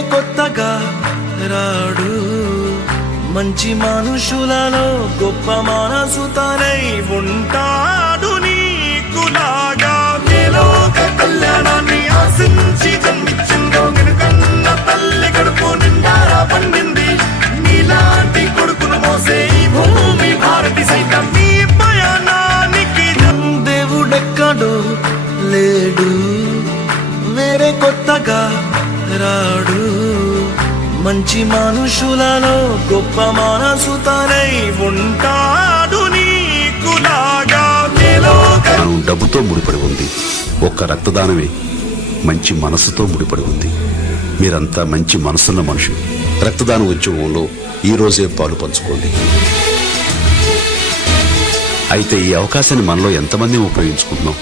కొత్తగా రాడు. మంచి మనుషులలో గొప్ప మనసు తనై ఉంటాడు నీకులాగా మేలోక కళ్యాణాన్ని ఆశించి జన్మించిందో కన్న తల్లి కడుపు నిండారా పండింది. నీలాంటి కొడుకును మోసే ఈ భూమి భారతి సైతం నీ ప్రయాణానికి దేవుడెక్కడు లేడు. వేరే కొత్తగా రాడు మంచి మనుషులలో గొప్ప మనసు తనై ఉంటాడు నీకులాగా మనం డబ్బుతో ముడిపడి ఉంది. ఒక్క రక్తదానమే మంచి మనసుతో ముడిపడి ఉంది. మీరంతా మంచి మనసున్న మనుషులు. రక్తదాన ఉద్యమంలో ఈరోజే పాలు పంచుకోండి. అయితే ఈ అవకాశాన్ని మనలో ఎంతమంది ఉపయోగించుకుంటున్నాం?